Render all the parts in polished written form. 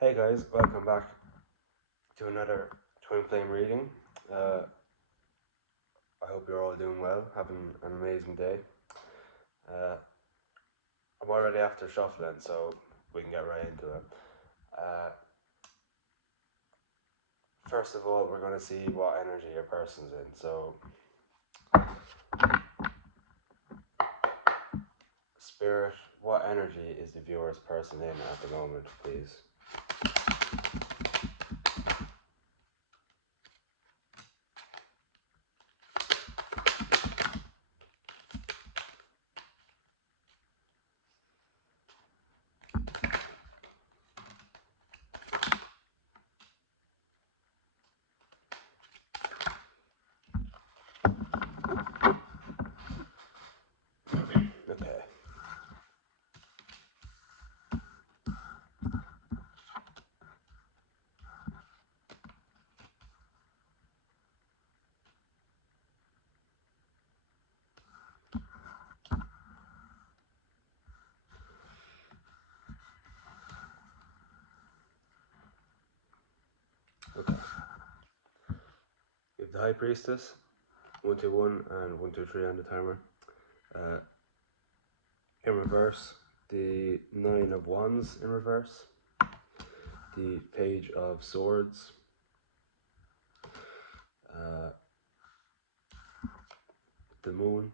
Hey guys, welcome back to another Twin Flame reading. Uh, I hope you're all doing well, having an amazing day. Uh, I'm already after shuffling, so we can get right into it. Uh, First of all, we're going to see what energy your person's in. So, Spirit, what energy is the viewer's person in at the moment, please? Okay. Okay. We have the High Priestess, 121 and 123 on the timer. Uh, in reverse, the Nine of Wands in reverse, the Page of Swords, uh, the Moon,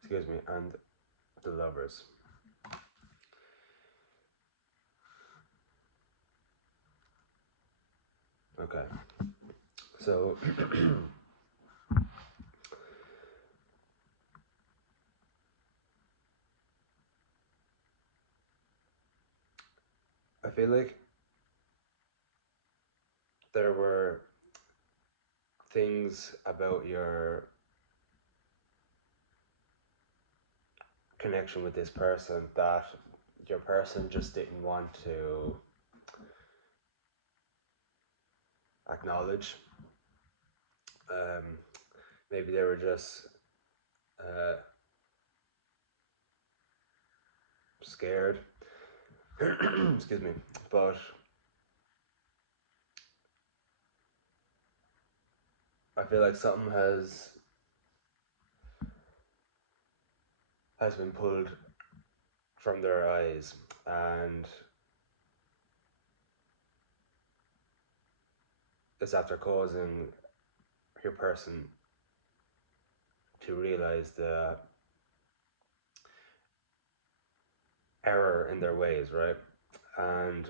excuse me, and the Lovers. Okay, so I feel like there were things about your connection with this person that your person just didn't want to acknowledge. Um, Maybe they were just uh, scared. Excuse me, but I feel like something has been pulled from their eyes, and it's after causing your person to realize the error in their ways, right? And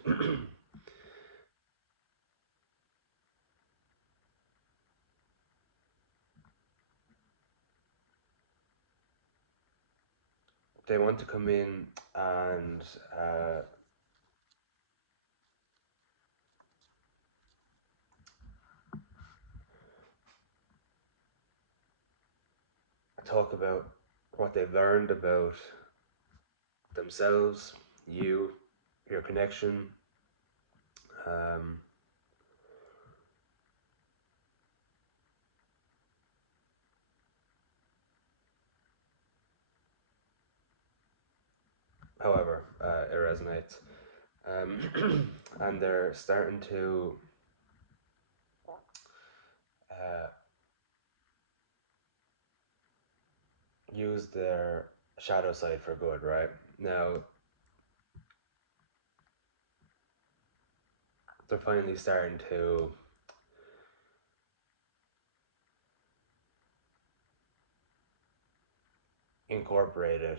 they want to come in and talk about what they've learned about themselves, you, your connection. Um, However, it resonates. And they're starting to uh, use their shadow side for good, right? Now, they're finally starting to incorporate it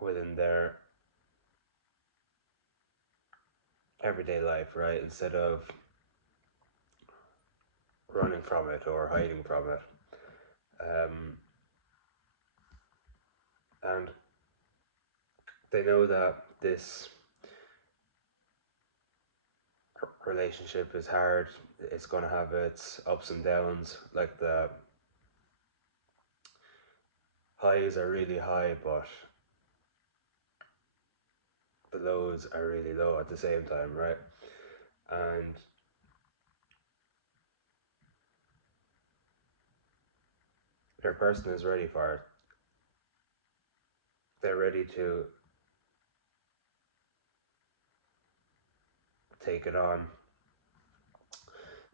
within their everyday life, right? Instead of running from it or hiding from it. Um, and they know that this relationship is hard. It's going to have its ups and downs. Like the highs are really high, but the lows are really low at the same time, right? And your person is ready for it. they're ready to take it on,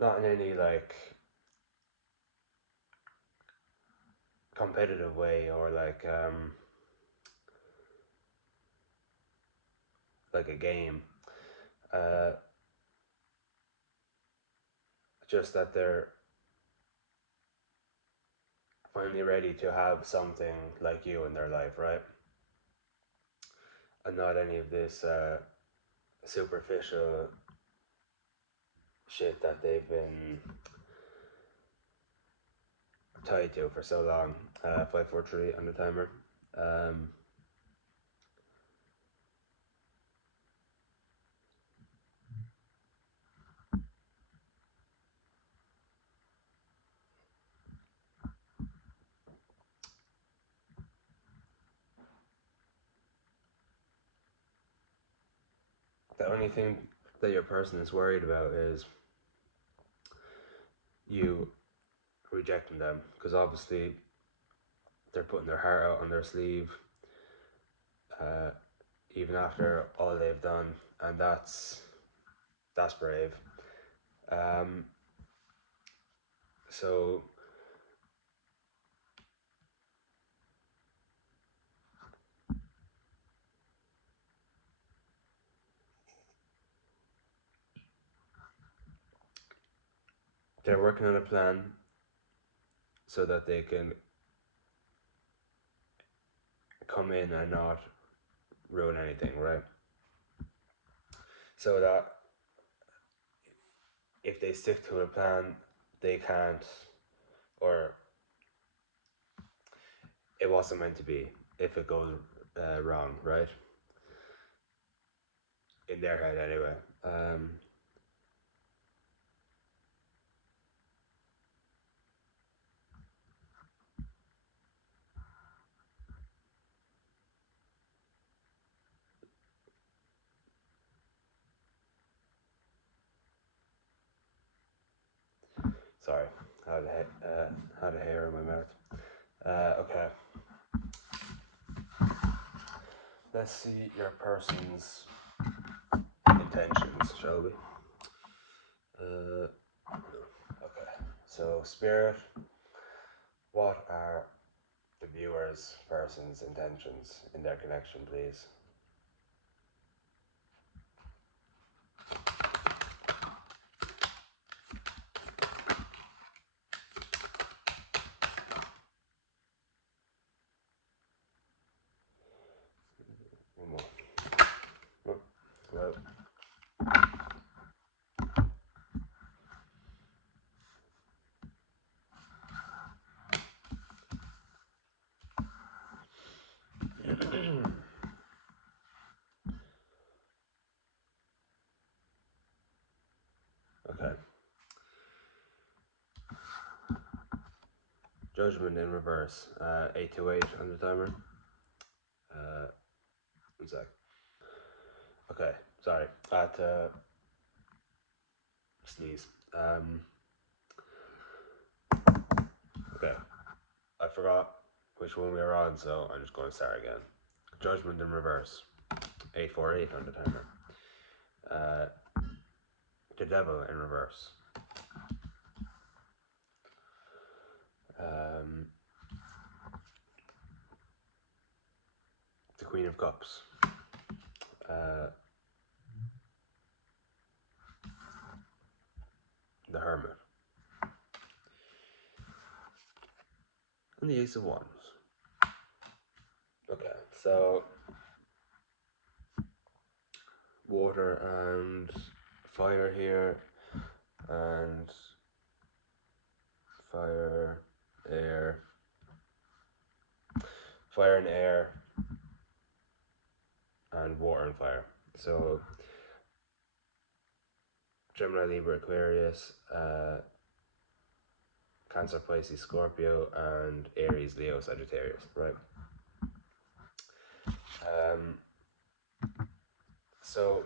not in any like competitive way or like a game. Uh, just that they're finally ready to have something like you in their life, right? And not any of this superficial shit that they've been tied to for so long. 543 on the timer. Um, the only thing that your person is worried about is you rejecting them, because obviously they're putting their heart out on their sleeve, uh, even after all they've done, and that's brave. Um, so they're working on a plan so that they can come in and not ruin anything, right? So that if they stick to a plan, they can't, or it wasn't meant to be if it goes wrong, right? In their head, anyway. Sorry, had a hair in my mouth. Okay, let's see your person's intentions, shall we? Okay, so Spirit, what are the viewer's person's intentions in their connection, please? One more. Well, okay. Judgment in reverse. 828 on the timer. One sec. Okay, sorry. I had to sneeze. Okay, I forgot which one we were on, so I'm just going to start again. Judgment in reverse. 848 on the timer. The Devil in reverse. The Queen of Cups. The Hermit. And the Ace of Wands. Okay, so water and fire here, and fire, air, fire and air, and water and fire. So Gemini, Libra, Aquarius, Cancer, Pisces, Scorpio, and Aries, Leo, Sagittarius, right? So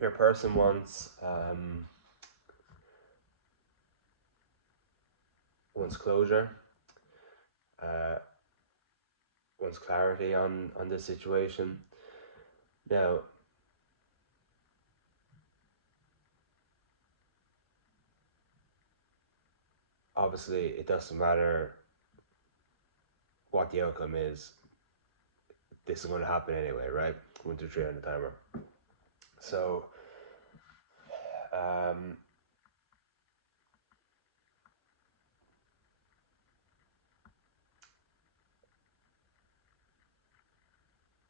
your person wants wants closure, uh, wants clarity on the situation. Now, obviously, it doesn't matter what the outcome is. This is going to happen anyway, right? 1, 2, 3 on the timer. So, um,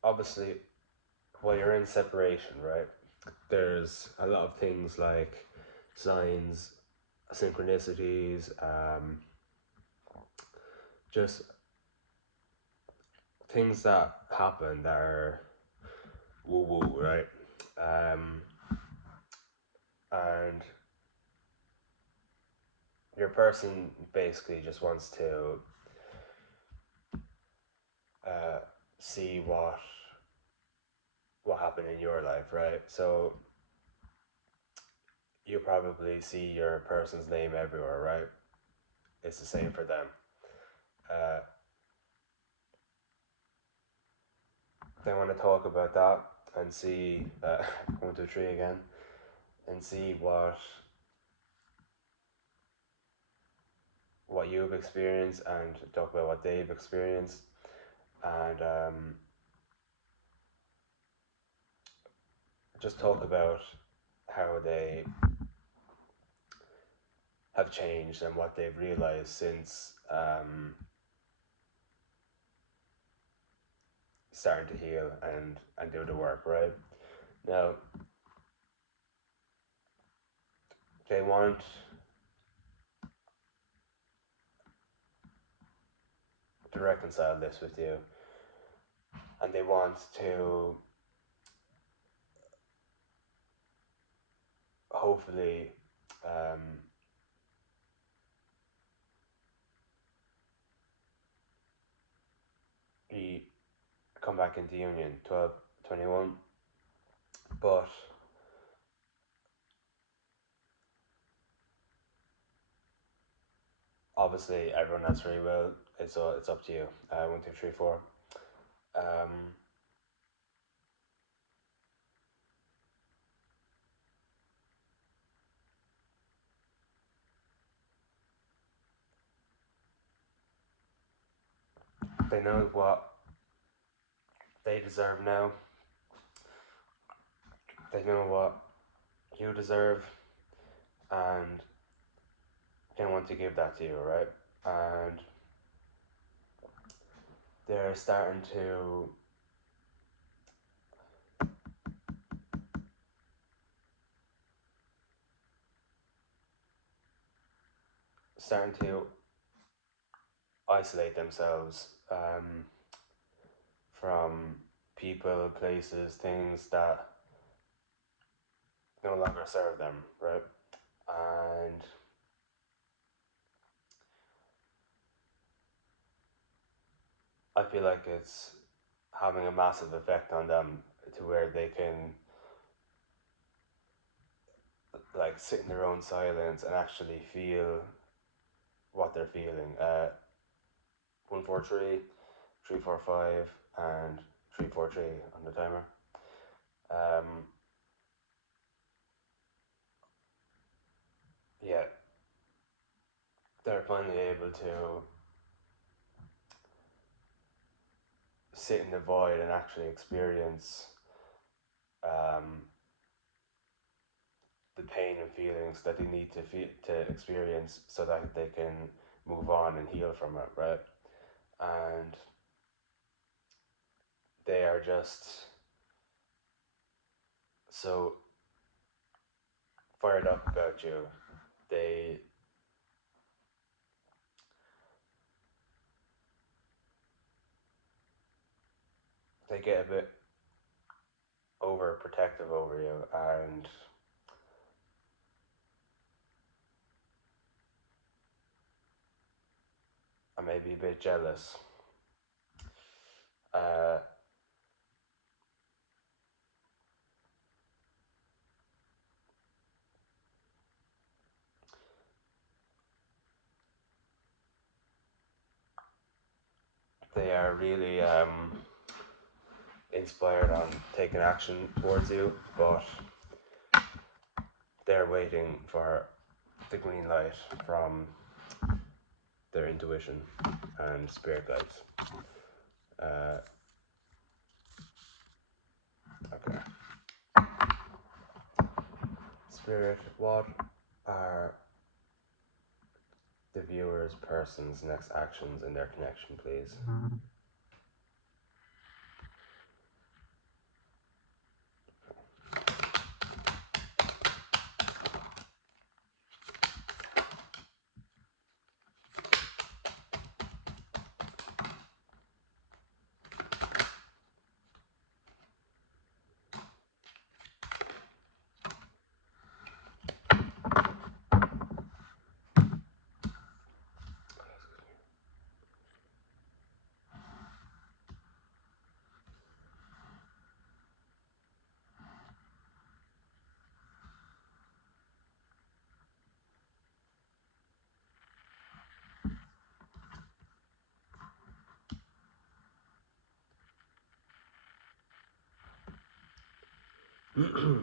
obviously, while you're in separation, right, there's a lot of things like signs, synchronicities, just things that happen that are woo woo, right? Um, and your person basically just wants to uh, see what happened in your life, right? So you probably see your person's name everywhere, right? It's the same for them. Uh, they want to talk about that and see 1, 2, 3 again, and see what you've experienced and talk about what they've experienced, and just talk about how they have changed and what they've realized since starting to heal and do the work, right? Now, they want to reconcile this with you, and they want to hopefully um, be come back into union 12/21, but obviously everyone has free will. It's up to you. 1, 2, 3, 4. Um, they know what they deserve now. They know what you deserve, and they want to give that to you, right? And they're starting to isolate themselves from people, places, things that no longer serve them, right? And I feel like it's having a massive effect on them to where they can like sit in their own silence and actually feel what they're feeling. 1, 4, 3, 3, 4, 5, and 3, 4, 3 on the timer. Um, yeah, they're finally able to sit in the void and actually experience um, the pain and feelings that they need to experience so that they can move on and heal from it, right? And they are just so fired up about you. They they get a bit overprotective over you and maybe a bit jealous. Uh, they are really inspired on taking action towards you, but they're waiting for the green light from their intuition and spirit guides. Okay. Spirit, what are the viewer's person's next actions in their connection, please?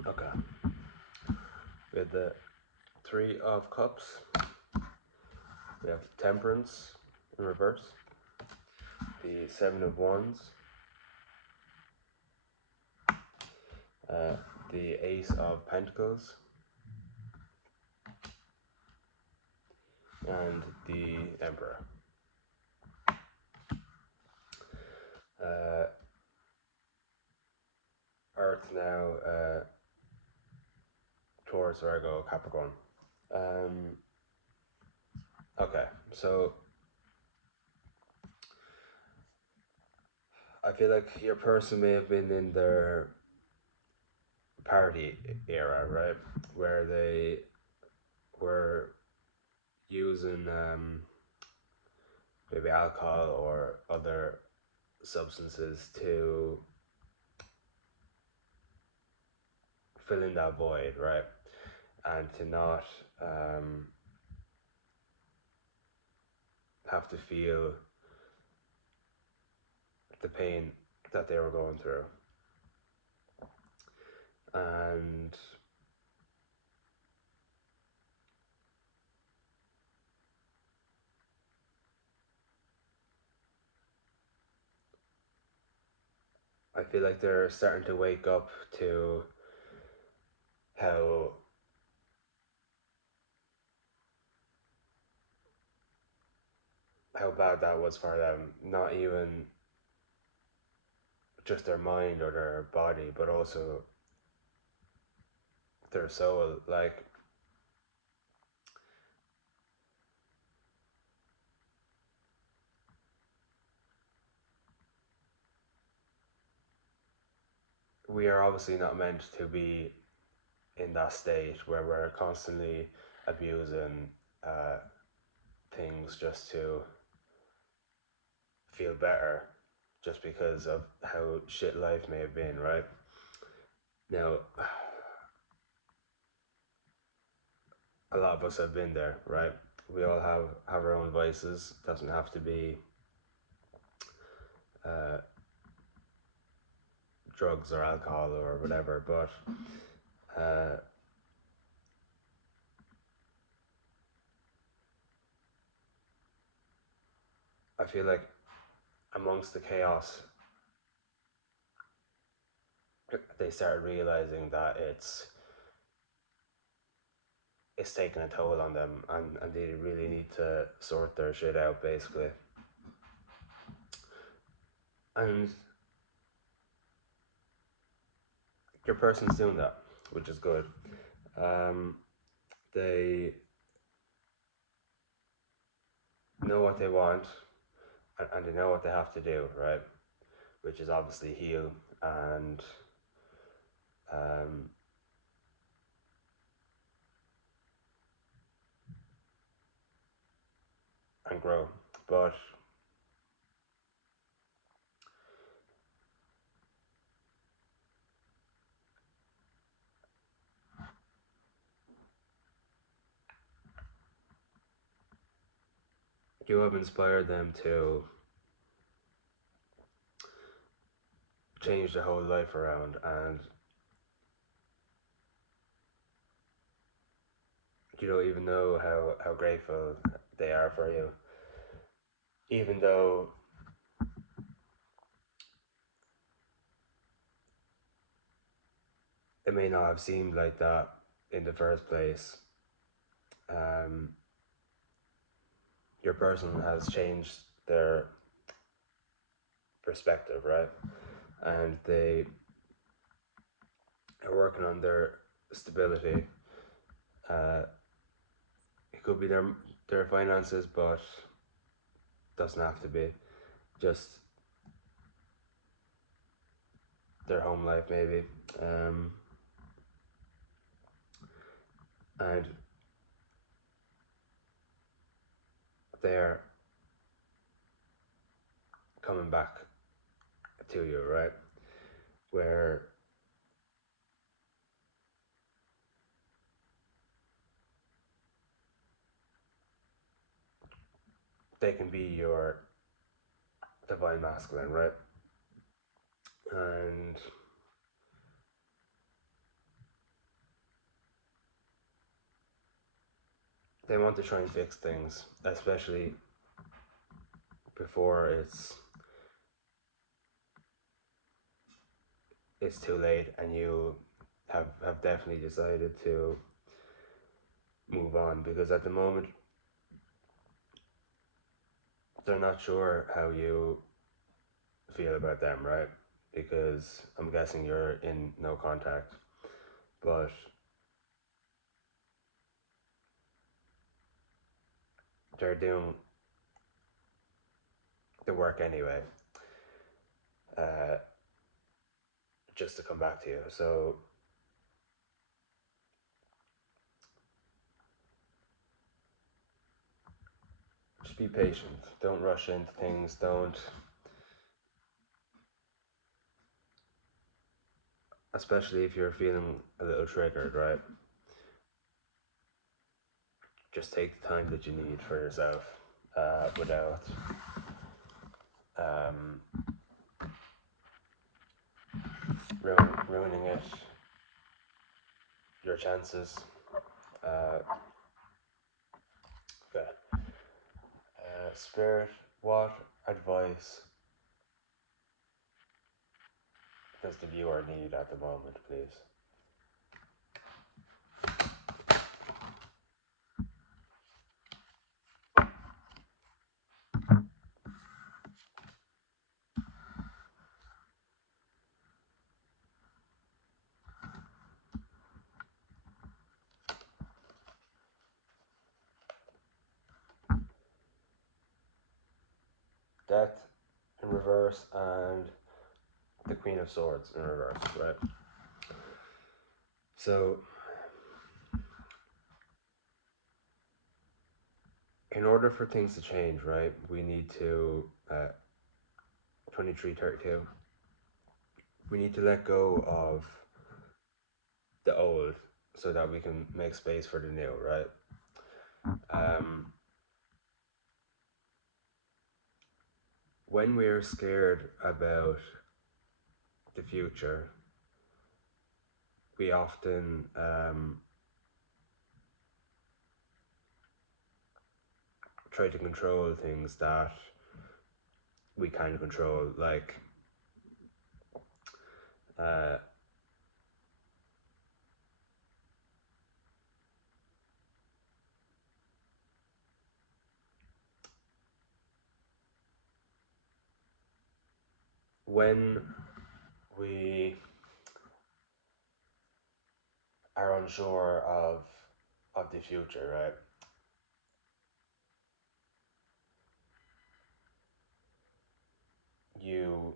Okay. With the Three of Cups, we have Temperance in reverse, the Seven of Wands, the Ace of Pentacles, and the Emperor. Earth now, Taurus, Virgo, Capricorn. Okay, so I feel like your person may have been in their party era, right? Where they were using maybe alcohol or other substances to fill in that void, right? And to not have to feel the pain that they were going through. And I feel like they're starting to wake up to how bad that was for them. Not even just their mind or their body, but also their soul. Like, we are obviously not meant to be in that state where we're constantly abusing things just to feel better, just because of how shit life may have been, right? Now, a lot of us have been there, right? We all have our own vices. It doesn't have to be drugs or alcohol or whatever, but I feel like amongst the chaos, they started realizing that it's taking a toll on them, and they really need to sort their shit out, basically. And your person's doing that, which is good. They know what they want, and they know what they have to do, right? Which is obviously heal and grow. But you have inspired them to change their whole life around, and you don't even know how grateful they are for you, even though it may not have seemed like that in the first place. Um, your person has changed their perspective, right? And they are working on their stability. Uh, it could be their finances, but doesn't have to be. Just their home life, maybe. And they're coming back to you, right? Where they can be your divine masculine, right? And they want to try and fix things, especially before it's too late and you have definitely decided to move on, because at the moment they're not sure how you feel about them, right? Because I'm guessing you're in no contact, but they're doing the work anyway, uh, just to come back to you. So just be patient. Don't rush into things. Don't, especially if you're feeling a little triggered, right? Just take the time that you need for yourself, without um, ruining it, your chances. Uh, okay. Spirit, what advice does the viewer need at the moment, please? Death in reverse and the Queen of Swords in reverse, right? So, in order for things to change, right, we need to, 2332, we need to let go of the old so that we can make space for the new, right? Um, when we're scared about the future, we often try to control things that we can control, like uh, when we are unsure of the future, right? You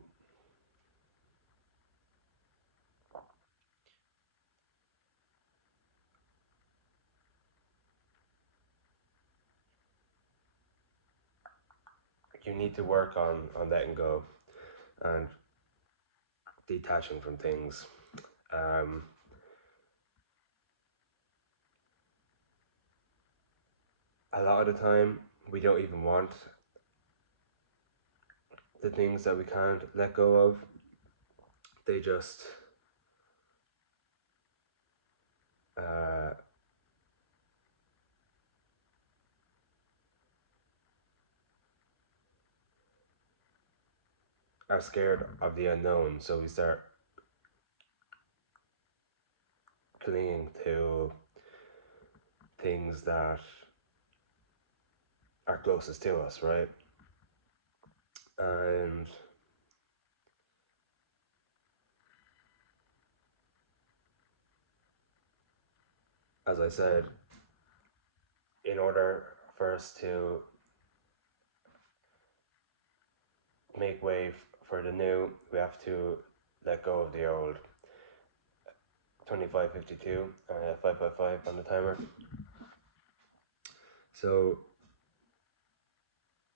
you need to work on letting go and detaching from things. Um, a lot of the time, we don't even want the things that we can't let go of, they just uh, are scared of the unknown, so we start clinging to things that are closest to us, right? And as I said, in order for us to make way for the new, we have to let go of the old. 25:52, 555 on the timer. So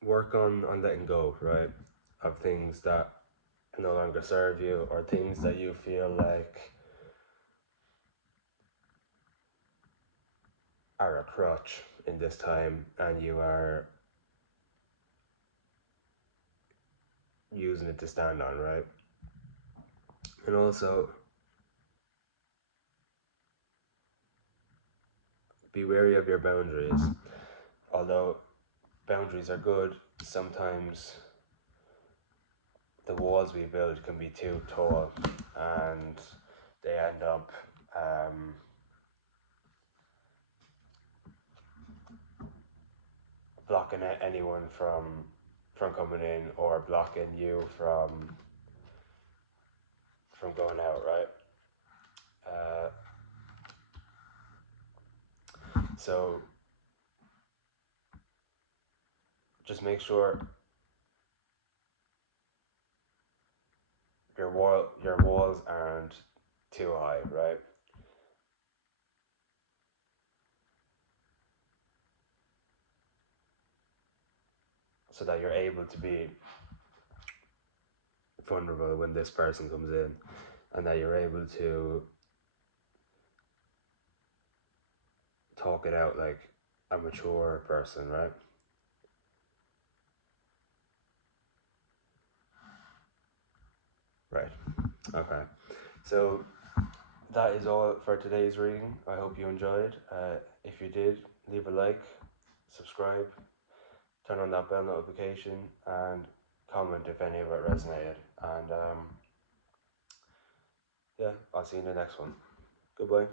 work on letting go, right, of things that no longer serve you, or things that you feel like are a crutch in this time, and you are using it to stand on, right? And also be wary of your boundaries. Although boundaries are good, sometimes the walls we build can be too tall, and they end up blocking anyone from coming in, or blocking you from going out, right? So just make sure your walls aren't too high, right? So that you're able to be vulnerable when this person comes in, and that you're able to talk it out like a mature person, right? Right. Okay. So that is all for today's reading. I hope you enjoyed. If you did, leave a like, subscribe, turn on that bell notification, and comment if any of it resonated. And yeah, I'll see you in the next one. Goodbye.